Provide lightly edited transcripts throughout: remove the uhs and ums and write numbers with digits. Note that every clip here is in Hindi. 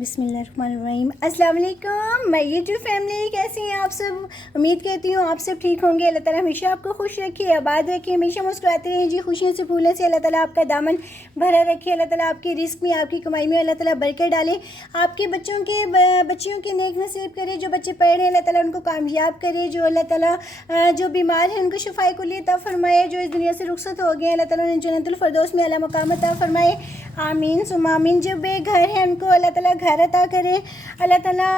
बिस्मिल्लाहिर्रहमानिर्रहीम। अस्सलाम वालेकुम माय यूट्यूब फैमिली, कैसे हैं आप सब। उम्मीद करती हूँ आप सब ठीक होंगे। अल्लाह ताला हमेशा आपको खुश रखे, आबाद रखे, हमेशा मुस्कुराते रहें जी। खुशियों से फूलों से अल्लाह ताला आपका दामन भरा रखे। अल्लाह ताला आपके रिस्क में, आपकी कमाई में अल्लाह ताला बरकत डाले। आपके बच्चियों के नेक नसीब करे। जो बच्चे पढ़ रहे हैं अल्लाह ताला उनको कामयाब करे। जो अल्लाह ताला जो बीमार हैं उनको शिफाए कुल्ली अता फरमाए। जो इस दुनिया से रुखसत हो गए अल्लाह ताला उन्हें जन्नतुल फिरदौस में आला मकाम अता फरमाए। आमीन सुम्मा आमीन। जो बेघर हैं उनको अल्लाह ताला घर अता करे। अल्लाह ताला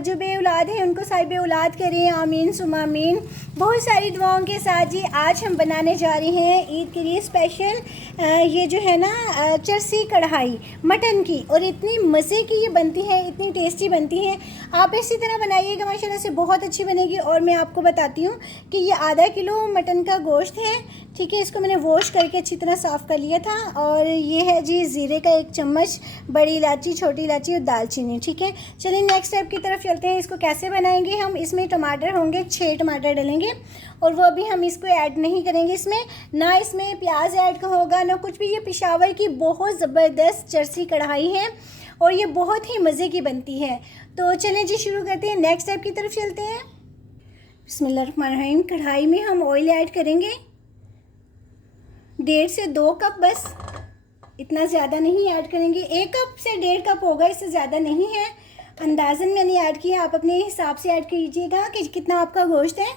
जो बे औलाद हैं उनको साहिब औलाद करे। आमीन सुम्मा आमीन। बहुत सारी दुआओं के साथ जी आज हम बनाने जा रहे हैं ईद के लिए स्पेशल ये जो है ना चरसी कढ़ाई मटन की, और इतनी मज़े की ये बनती है, इतनी टेस्टी बनती है। आप इसी तरह बनाइएगा, माशाल्लाह से बहुत अच्छी बनेगी। और मैं आपको बताती हूँ कि ये आधा किलो मटन का गोश्त है, ठीक है। इसको मैंने वॉश करके अच्छी तरह साफ़ कर लिया था। और ये है जी ज़ीरे का 1 चम्मच, बड़ी इलायची, छोटी इलायची और दालचीनी, ठीक है। चलिए नेक्स्ट स्टेप की तरफ चलते हैं। इसको कैसे बनाएंगे हम। इसमें टमाटर होंगे, 6 टमाटर डलेंगे, और वो अभी हम इसको ऐड नहीं करेंगे। इसमें ना इसमें प्याज ऐड का होगा ना कुछ भी। ये पेशावर की बहुत ज़बरदस्त चरसी कढ़ाई है और ये बहुत ही मज़े की बनती है। तो चलें जी शुरू करते हैं, नेक्स्ट स्टेप की तरफ चलते हैं। बिस्मिल्लाहिर्रहमानिर्रहीम। कढ़ाई में हम ऑयल ऐड करेंगे 1.5 से 2 कप, बस इतना ज़्यादा नहीं ऐड करेंगे। 1 कप से 1.5 कप होगा, इससे ज़्यादा नहीं है। अंदाज़न मैंने ऐड किया, आप अपने हिसाब से ऐड कीजिएगा कि कितना आपका गोश्त है।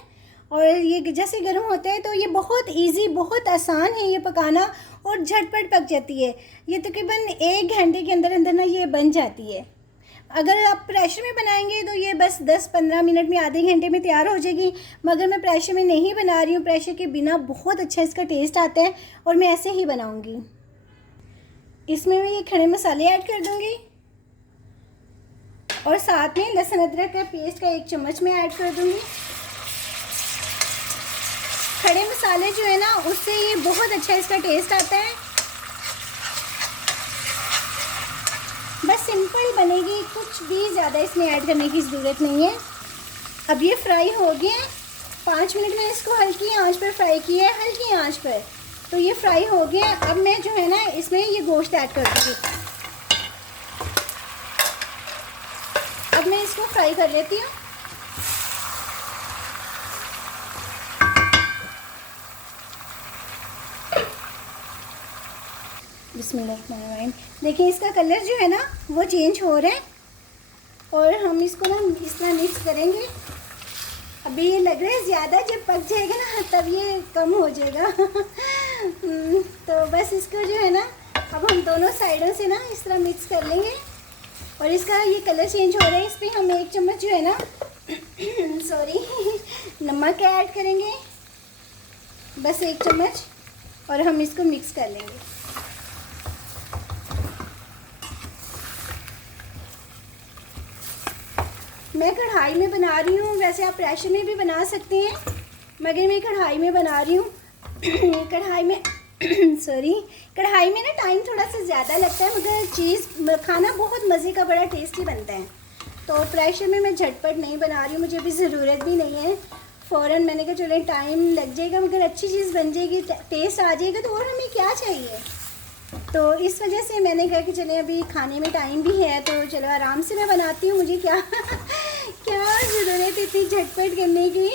और ये जैसे गर्म होता है तो ये बहुत इजी, बहुत आसान है ये पकाना और झटपट पक जाती है। ये तकरीबन 1 घंटे के अंदर अंदर ना ये बन जाती है। अगर आप प्रेशर में बनाएंगे तो ये बस 10-15 मिनट में, आधे घंटे में तैयार हो जाएगी। मगर मैं प्रेशर में नहीं बना रही हूँ, प्रेशर के बिना बहुत अच्छा इसका टेस्ट आता है और मैं ऐसे ही बनाऊँगी। इसमें मैं ये खड़े मसाले ऐड कर दूँगी और साथ में लहसुन अदरक का पेस्ट का 1 चम्मच मैं ऐड कर दूँगी। खड़े मसाले जो है ना उससे ये बहुत अच्छा इसका टेस्ट आता है। बस सिंपल बनेगी, कुछ भी ज़्यादा इसमें ऐड करने की ज़रूरत नहीं है। अब ये फ्राई हो गया, 5 मिनट में इसको हल्की आंच पर फ्राई किया है, हल्की आंच पर। तो ये फ्राई हो गया। अब मैं जो है ना इसमें ये गोश्त ऐड कर दूँगी। अब मैं इसको फ्राई कर लेती हूँ। बिस्मिल्लाहिर्रहमानिर्रहीम। देखिए इसका कलर जो है ना वो चेंज हो रहा है और हम इसको ना इस तरह मिक्स करेंगे। अभी ये लग रहा है ज़्यादा, जब पक जाएगा ना तब ये कम हो जाएगा। तो बस इसको जो है ना अब हम दोनों साइडों से ना इस तरह मिक्स कर लेंगे। और इसका ये कलर चेंज हो रहा है। इस पर हम 1 चम्मच जो है ना सॉरी नमक ऐड करेंगे, बस 1 चम्मच, और हम इसको मिक्स कर लेंगे। मैं कढ़ाई में बना रही हूँ, वैसे आप प्रेशर में भी बना सकते हैं, मगर मैं कढ़ाई में बना रही हूँ। कढ़ाई में कढ़ाई में ना टाइम थोड़ा सा ज़्यादा लगता है, मगर चीज़ खाना बहुत मज़े का, बड़ा टेस्टी बनता है। तो प्रेशर में मैं झटपट नहीं बना रही हूँ, मुझे अभी ज़रूरत भी नहीं है। फ़ौरन मैंने कहा चलो टाइम लग जाएगा मगर अच्छी चीज़ बन जाएगी, टेस्ट आ जाएगा, तो और हमें क्या चाहिए। तो इस वजह से मैंने कहा कि चले अभी खाने में टाइम भी है तो चलो आराम से मैं बनाती हूँ। मुझे क्या क्या ज़रूरत इतनी झटपट करने की।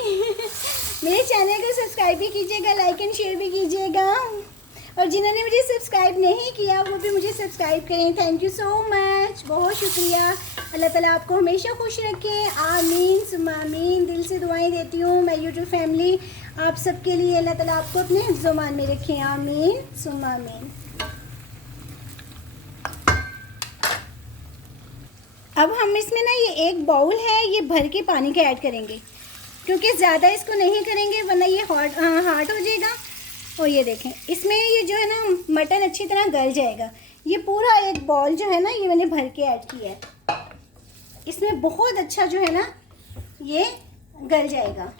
मेरे चैनल को सब्सक्राइब भी कीजिएगा, लाइक एंड शेयर भी कीजिएगा, और जिन्होंने मुझे सब्सक्राइब नहीं किया वो भी मुझे सब्सक्राइब करें। थैंक यू सो मच, बहुत शुक्रिया। अल्लाह ताला आपको हमेशा खुश रखे। आमीन सुम्मा आमीन। दिल से दुआएं देती हूँ मैं यूट्यूब फैमिली आप सबके लिए। अल्लाह ताला आपको अपने हिफ्ज़-ओ-मान में रखें। आमीन सुम्मा आमीन। अब हम इसमें ना ये 1 बाउल है ये भर के पानी का ऐड करेंगे, क्योंकि ज़्यादा इसको नहीं करेंगे वरना ये हार्ड हो जाएगा। और ये देखें इसमें ये जो है ना मटन अच्छी तरह गल जाएगा। ये पूरा 1 बाउल जो है ना ये मैंने भर के ऐड किया है। इसमें बहुत अच्छा जो है ना ये गल जाएगा।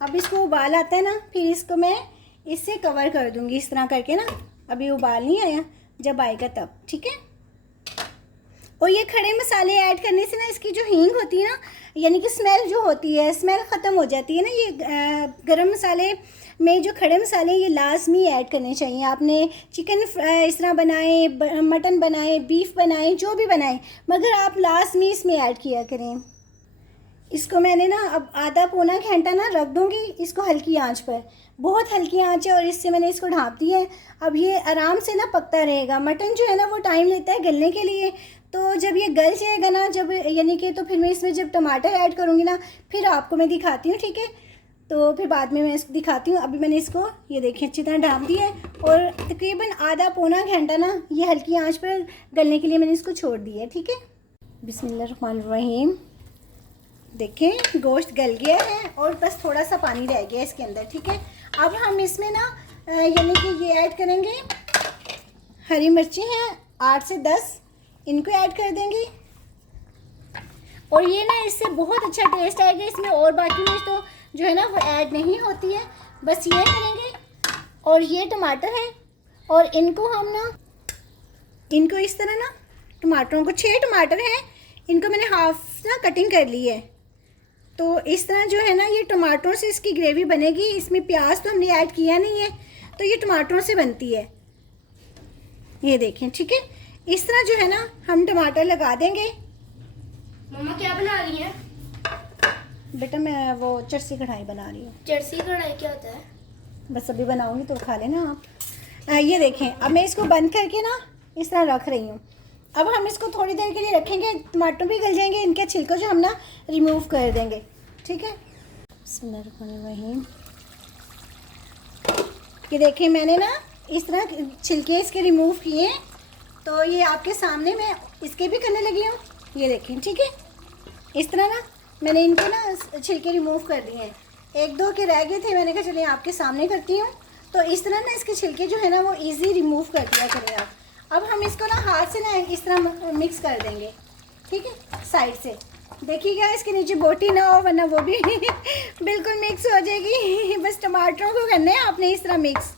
अब इसको उबाल आता है ना, फिर इसको मैं इससे कवर कर दूंगी इस तरह करके ना। अभी उबाल नहीं आया, जब आएगा तब, ठीक है। और ये खड़े मसाले ऐड करने से ना इसकी जो हींग होती है ना, यानी कि स्मेल जो होती है, स्मेल ख़त्म हो जाती है ना। ये गरम मसाले में जो खड़े मसाले ये लाजमी ऐड करने चाहिए। आपने चिकन इस तरह बनाए, मटन बनाए, बीफ बनाए, जो भी बनाए, मगर आप लाजमी इसमें ऐड किया करें। इसको मैंने ना अब आधा पौना घंटा ना रख दूँगी इसको हल्की आंच पर, बहुत हल्की आंच है, और इससे मैंने इसको ढाँप दिया है। अब ये आराम से ना पकता रहेगा। मटन जो है ना वो टाइम लेता है गलने के लिए, तो जब ये गल जाएगा ना, जब यानी कि तो फिर मैं इसमें जब टमाटर ऐड करूँगी ना फिर आपको मैं दिखाती हूँ, ठीक है। तो फिर बाद में मैं इसको दिखाती हूँ। अभी मैंने इसको ये देखिए अच्छी तरह ढाँप दिया है, और तकरीबन आधा पौना घंटा ना ये हल्की आँच पर गलने के लिए मैंने इसको छोड़ दिया है, ठीक है। बिस्मिल्लाहिर्रहमानिर्रहीम। देखें गोश्त गल गया है और बस थोड़ा सा पानी रह गया इसके अंदर, ठीक है। अब हम इसमें ना यानी कि ये ऐड करेंगे, हरी मिर्ची हैं 8 से 10, इनको ऐड कर देंगे, और ये ना इससे बहुत अच्छा टेस्ट आएगा इसमें। और बाकी मिर्च तो जो है ना वो ऐड नहीं होती है, बस ये करेंगे। और ये टमाटर है, और इनको हम ना इनको इस तरह ना टमाटरों को 6 टमाटर हैं, इनको मैंने हाफ ना कटिंग कर ली है। तो इस तरह जो है ना ये टमाटरों से इसकी ग्रेवी बनेगी। इसमें प्याज तो हमने ऐड किया नहीं है, तो ये टमाटरों से बनती है। ये देखें, ठीक है। इस तरह जो है ना हम टमाटर लगा देंगे। मम्मा क्या बना रही हैं? बेटा मैं वो चरसी कढ़ाई बना रही हूँ। चरसी कढ़ाई क्या होता है? बस अभी बनाऊंगी तो खा लेना आप। ये देखें, अब मैं इसको बंद करके ना इस तरह रख रही हूँ। अब हम इसको थोड़ी देर के लिए रखेंगे, टमाटर भी गल जाएंगे, इनके छिलकों जो हम ना रिमूव कर देंगे, ठीक है। बिस्मिल्लाहिर्रहमानिर्रहीम। ये देखें मैंने ना इस तरह छिलके इसके रिमूव किए हैं, तो ये आपके सामने मैं इसके भी करने लगी हूँ। ये देखें, ठीक है। इस तरह ना मैंने इनके ना छिलके रिमूव कर दिए हैं। 1-2 के रह गए थे, मैंने कहा चलिए आपके सामने करती हूँ। तो इस तरह ना इसके छिलके जो है ना वो ईजी रिमूव कर दिया करें आप। अब हम इसको ना हाथ से ना इस तरह मिक्स कर देंगे, ठीक है, साइड से। देखिएगा इसके नीचे बोटी ना हो, वरना वो भी बिल्कुल मिक्स हो जाएगी। बस टमाटरों को करना है आपने इस तरह मिक्स।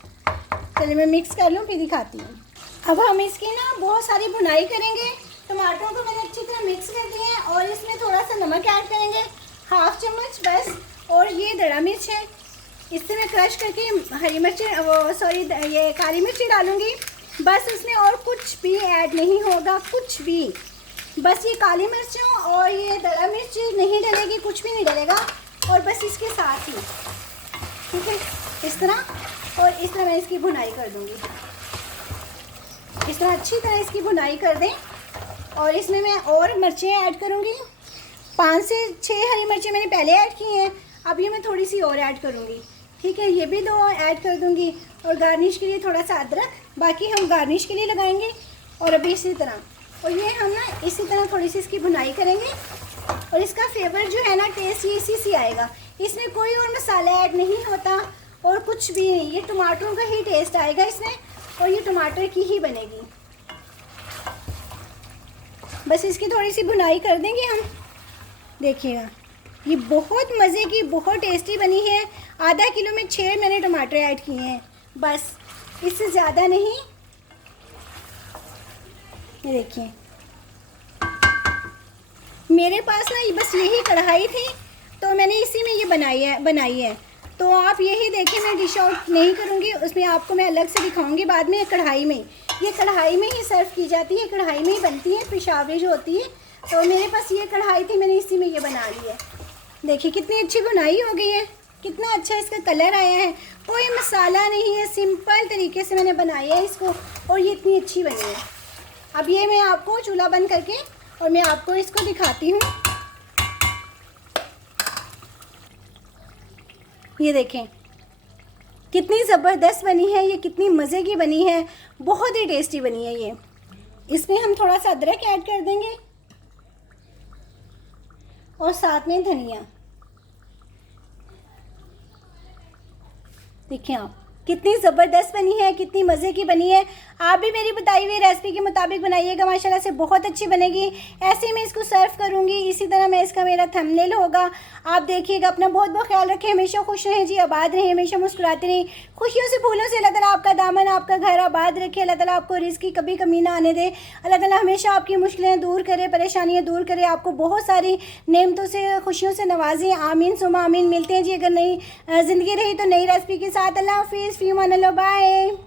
चलिए मैं मिक्स कर लूँ फिर दिखाती हूँ। अब हम इसकी ना बहुत सारी भुनाई करेंगे। टमाटरों को मैंने अच्छी तरह मिक्स कर दिया है, और इसमें थोड़ा सा नमक ऐड करेंगे, 1/2 चम्मच बस। और ये दड़ा मिर्च है, इससे मैं क्रश करके हरी मिर्च ये काली मिर्ची डालूँगी, बस। इसमें और कुछ भी ऐड नहीं होगा, कुछ भी, बस ये काली मिर्चों और ये दड़ा मिर्च नहीं डलेगी, कुछ भी नहीं डलेगा, और बस इसके साथ ही, ठीक है, इस तरह। और इस तरह मैं इसकी भुनाई कर दूंगी। इस तरह अच्छी तरह इसकी भुनाई कर दें, और इसमें मैं और मिर्चें ऐड करूंगी। 5 से 6 हरी मिर्चें मैंने पहले ऐड की हैं, अब ये मैं थोड़ी सी और ऐड करूंगी, ठीक है। ये भी 2 ऐड कर दूंगी, और गार्निश के लिए थोड़ा सा अदरक, बाकी हम गार्निश के लिए लगाएंगे। और अभी इसी तरह, और ये हम ना इसी तरह थोड़ी सी इसकी भुनाई करेंगे, और इसका फ्लेवर जो है ना टेस्ट ये इसी से आएगा। इसमें कोई और मसाला ऐड नहीं होता और कुछ भी नहीं, ये टमाटरों का ही टेस्ट आएगा इसमें, और ये टमाटर की ही बनेगी। बस इसकी थोड़ी सी भुनाई कर देंगे हम। देखिएगा ये बहुत मज़े की, बहुत टेस्टी बनी है। आधा किलो में 6 मैंने टमाटर ऐड किए हैं, बस, इससे ज़्यादा नहीं। ये देखिए मेरे पास ना ये बस यही कढ़ाई थी, तो मैंने इसी में ये बनाई है। तो आप यही देखिए, मैं डिश आउट नहीं करूँगी, उसमें आपको मैं अलग से दिखाऊंगी बाद में। कढ़ाई में, ये कढ़ाई में ही सर्व की जाती है, कढ़ाई में ही बनती है, पेशावरी जो होती है। तो मेरे पास ये कढ़ाई थी, मैंने इसी में ये बना ली है। देखिए कितनी अच्छी बुनाई हो गई है, कितना अच्छा इसका कलर आया है, कोई मसाला नहीं है, सिंपल तरीके से मैंने बनाया है इसको, और ये इतनी अच्छी बनी है। अब ये मैं आपको चूल्हा बंद करके और मैं आपको इसको दिखाती हूँ। ये देखें कितनी ज़बरदस्त बनी है, ये कितनी मज़े की बनी है, बहुत ही टेस्टी बनी है ये। इसमें हम थोड़ा सा अदरक ऐड कर देंगे, और साथ में धनिया। देखिए आप कितनी ज़बरदस्त बनी है, कितनी मज़े की बनी है। आप भी मेरी बताई हुई रेसिपी के मुताबिक बनाइएगा, माशाल्लाह से बहुत अच्छी बनेगी। ऐसे ही मैं इसको सर्व करूँगी, इसी तरह मैं इसका मेरा थंबनेल होगा। आप देखिएगा। अपना बहुत बहुत ख्याल रखें, हमेशा खुश रहें जी, आबाद रहें, हमेशा मुस्कुराते रहें। खुशियों से फूलों से अल्लाह ताला आपका दामन, आपका घर आबाद रखे। अल्लाह ताला आपको रिज़्क़ की कभी कमी ना आने दे। अल्लाह ताला हमेशा आपकी मुश्किलें दूर करे, परेशानियाँ दूर करे, आपको बहुत सारी नेमतों से, खुशियों से नवाजें। आमीन सुमा आमीन। मिलते हैं जी अगर नई ज़िंदगी रही तो नई रेसिपी के साथ। अल्लाह हाफिज़, फ़ी अमान अल्लाह, बाय।